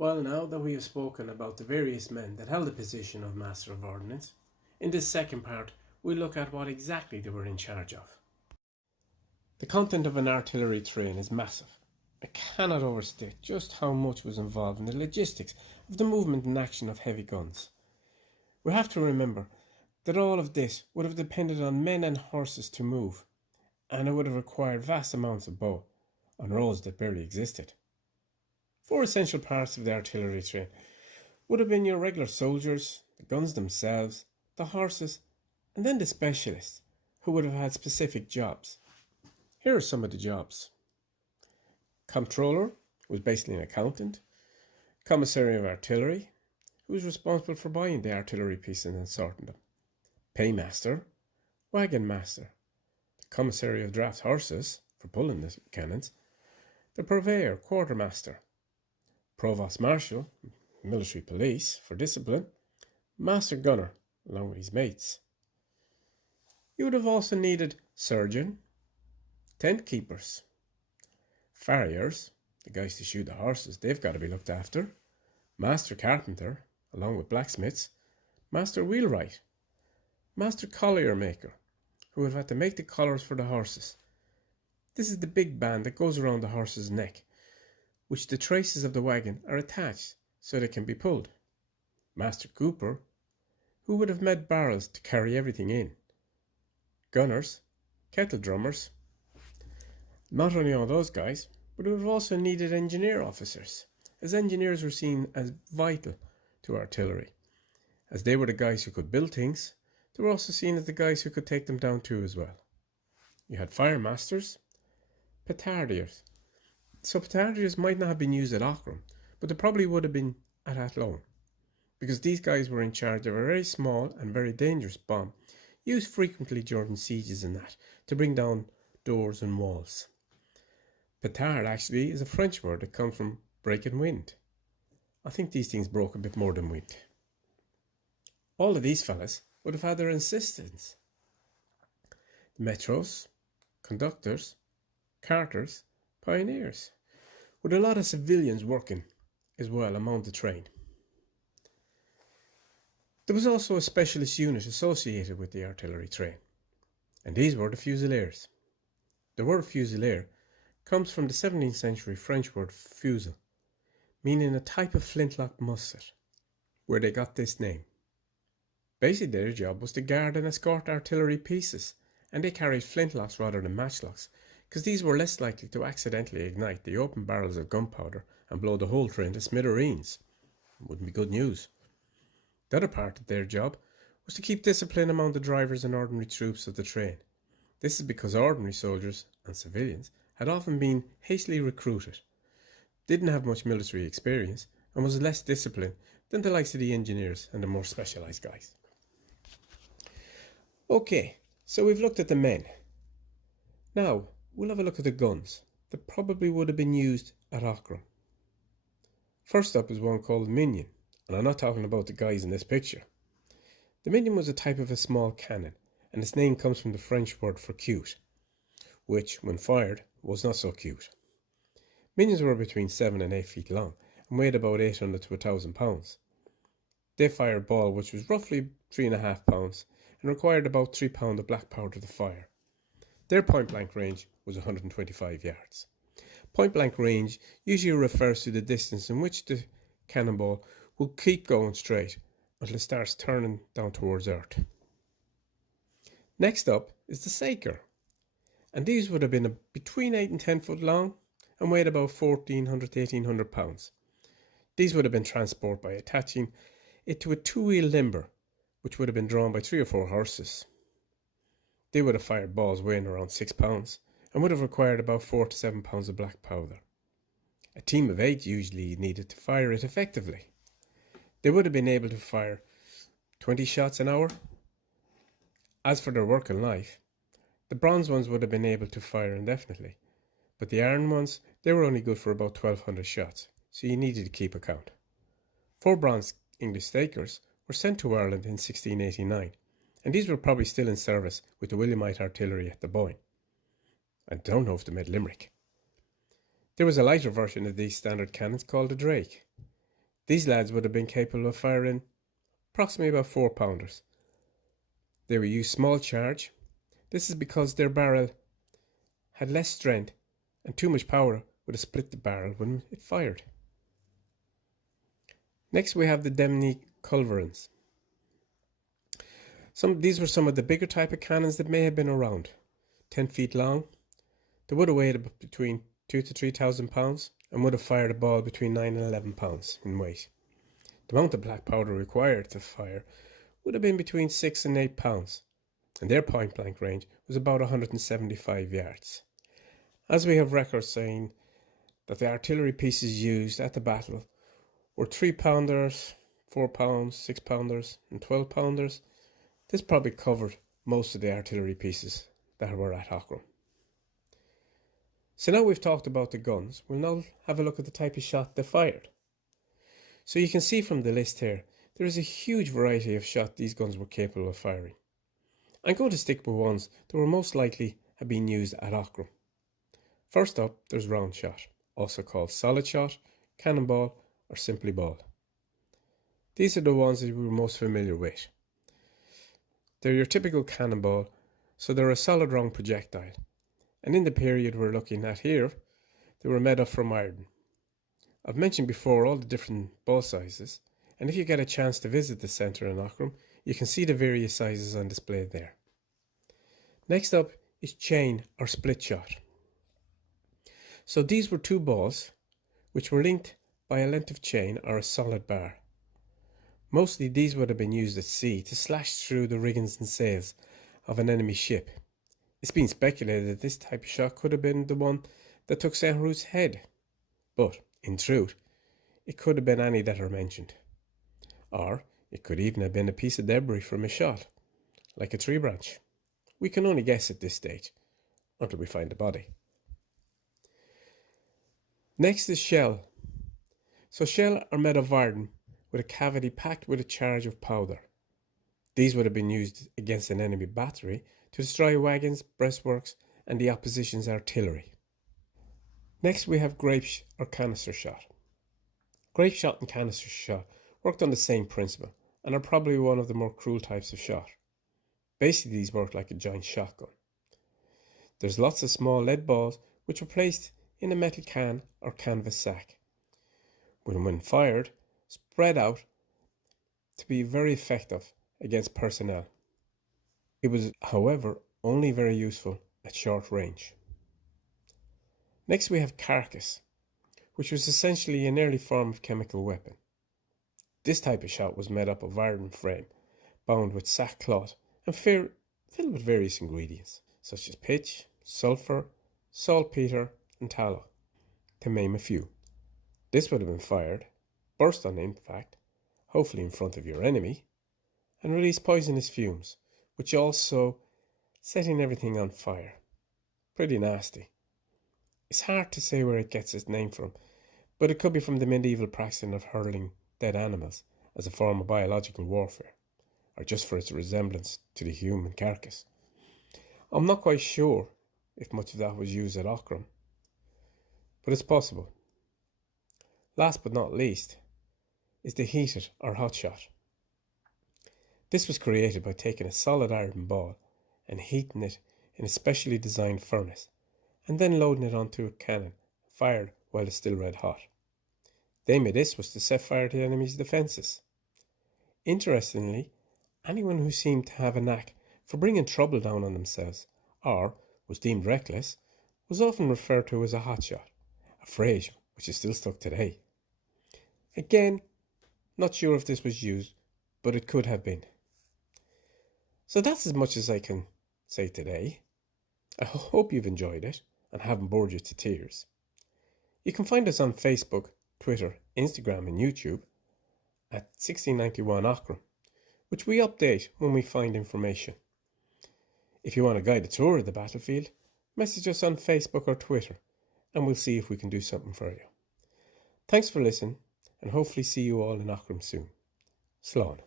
Well, now that we have spoken about the various men that held the position of Master of Ordnance, in this second part we'll look at what exactly they were in charge of. The content of an artillery train is massive. I cannot overstate just how much was involved in the logistics of the movement and action of heavy guns. We have to remember that all of this would have depended on men and horses to move, and it would have required vast amounts of bow on roads that barely existed. Four essential parts of the artillery train would have been your regular soldiers, the guns themselves, the horses, and then the specialists, who would have had specific jobs. Here are some of the jobs. Comptroller was basically an accountant. Commissary of artillery, who was responsible for buying the artillery pieces and sorting them. Paymaster, wagon master, the commissary of draft horses, for pulling the cannons, the purveyor, quartermaster, provost marshal, military police, for discipline, master gunner, along with his mates. You would have also needed surgeon, tent keepers, farriers, the guys to shoe the horses, they've got to be looked after, master carpenter, along with blacksmiths, master wheelwright, master collier maker, who have had to make the collars for the horses. This is the big band that goes around the horse's neck, which the traces of the wagon are attached so they can be pulled. Master cooper, who would have made barrels to carry everything in. Gunners, kettle drummers. Not only all those guys, but we would have also needed engineer officers, as engineers were seen as vital to artillery. As they were the guys who could build things, they were also seen as the guys who could take them down too as well. You had fire masters, petardiers. So petardiers might not have been used at Aughrim, but they probably would have been at Athlone, because these guys were in charge of a very small and very dangerous bomb, used frequently during sieges and that, to bring down doors and walls. Petard actually is a French word that comes from breaking wind. I think these things broke a bit more than wind. All of these fellas would have had their assistants. Metros, conductors, carters, pioneers, with a lot of civilians working as well among the train. There was also a specialist unit associated with the artillery train, and these were the fusiliers. The word fusilier comes from the 17th century French word fusil, meaning a type of flintlock musket, where they got this name. Basically their job was to guard and escort artillery pieces, and they carried flintlocks rather than matchlocks, because these were less likely to accidentally ignite the open barrels of gunpowder and blow the whole train to smithereens. It wouldn't be good news. The other part of their job was to keep discipline among the drivers and ordinary troops of the train. This is because ordinary soldiers and civilians had often been hastily recruited, didn't have much military experience, and was less disciplined than the likes of the engineers and the more specialised guys. Okay, so we've looked at the men. Now, we'll have a look at the guns that probably would have been used at Aughrim. First up is one called Minion, and I'm not talking about the guys in this picture. The Minion was a type of a small cannon, and its name comes from the French word for cute, which, when fired, was not so cute. Minions were between 7 and 8 feet long, and weighed about 800 to 1,000 pounds. They fired ball which was roughly 3.5 pounds, and required about 3 pounds of black powder to fire. Their point-blank range was 125 yards. Point-blank range usually refers to the distance in which the cannonball will keep going straight until it starts turning down towards earth. Next up is the Saker, and these would have been between 8 and 10 foot long and weighed about 1,400 to 1,800 pounds. These would have been transported by attaching it to a two-wheel limber, which would have been drawn by 3 or 4 horses. They would have fired balls weighing around 6 pounds and would have required about 4 to 7 pounds of black powder. A team of 8 usually needed to fire it effectively. They would have been able to fire 20 shots an hour. As for their working life, the bronze ones would have been able to fire indefinitely, but the iron ones, they were only good for about 1,200 shots, so you needed to keep account. 4 bronze English Sakers were sent to Ireland in 1689, and these were probably still in service with the Williamite artillery at the Boyne. I don't know if they made Limerick. There was a lighter version of these standard cannons called the Drake. These lads would have been capable of firing approximately about 4-pounders. They were used small charge. This is because their barrel had less strength and too much power would have split the barrel when it fired. Next we have the Demni culverins. These were some of the bigger type of cannons that may have been around. 10 feet long. They would have weighed between 2,000 to 3,000 pounds and would have fired a ball between 9 and 11 pounds in weight. The amount of black powder required to fire would have been between 6 and 8 pounds, and their point blank range was about 175 yards. As we have records saying that the artillery pieces used at the battle were 3-pounders, 4 pounds, 6 pounders, and 12 pounders. This probably covered most of the artillery pieces that were at Aughrim. So now we've talked about the guns, we'll now have a look at the type of shot they fired. So you can see from the list here, there is a huge variety of shot these guns were capable of firing. I'm going to stick with ones that were most likely have been used at Aughrim. First up, there's round shot, also called solid shot, cannonball, or simply ball. These are the ones that we're most familiar with. They're your typical cannonball, so they're a solid round projectile. And in the period we're looking at here, they were made up from iron. I've mentioned before all the different ball sizes, and if you get a chance to visit the centre in Aughrim, you can see the various sizes on display there. Next up is chain or split shot. So these were two balls which were linked by a length of chain or a solid bar. Mostly these would have been used at sea to slash through the riggings and sails of an enemy ship. It's been speculated that this type of shot could have been the one that took Saint Root's head, but in truth, it could have been any that are mentioned. Or it could even have been a piece of debris from a shot, like a tree branch. We can only guess at this stage, until we find the body. Next is shell. So shell are made of iron with a cavity packed with a charge of powder. These would have been used against an enemy battery to destroy wagons, breastworks, and the opposition's artillery. Next we have grape or canister shot. Grape shot and canister shot worked on the same principle and are probably one of the more cruel types of shot. Basically these work like a giant shotgun. There's lots of small lead balls which are placed in a metal can or canvas sack. When fired, spread out to be very effective against personnel. It was, however, only very useful at short range. Next we have carcass, which was essentially an early form of chemical weapon. This type of shot was made up of iron frame, bound with sackcloth and filled with various ingredients, such as pitch, sulphur, saltpeter and tallow, to name a few. This would have been fired, burst on impact, hopefully in front of your enemy, and release poisonous fumes, which also setting everything on fire. Pretty nasty. It's hard to say where it gets its name from, but it could be from the medieval practice of hurling dead animals as a form of biological warfare, or just for its resemblance to the human carcass. I'm not quite sure if much of that was used at Aughrim, but it's possible. Last but not least is the heated or hot shot. This was created by taking a solid iron ball and heating it in a specially designed furnace, and then loading it onto a cannon, fired while it's still red hot. The aim of this was to set fire to the enemy's defences. Interestingly, anyone who seemed to have a knack for bringing trouble down on themselves, or was deemed reckless, was often referred to as a hotshot, a phrase which is still stuck today. Again, not sure if this was used, but it could have been. So that's as much as I can say today. I hope you've enjoyed it and haven't bored you to tears. You can find us on Facebook, Twitter, Instagram and YouTube at 1691 Aughrim, which we update when we find information. If you want a guided tour of the battlefield, message us on Facebook or Twitter and we'll see if we can do something for you. Thanks for listening and hopefully see you all in Aughrim soon. Slán.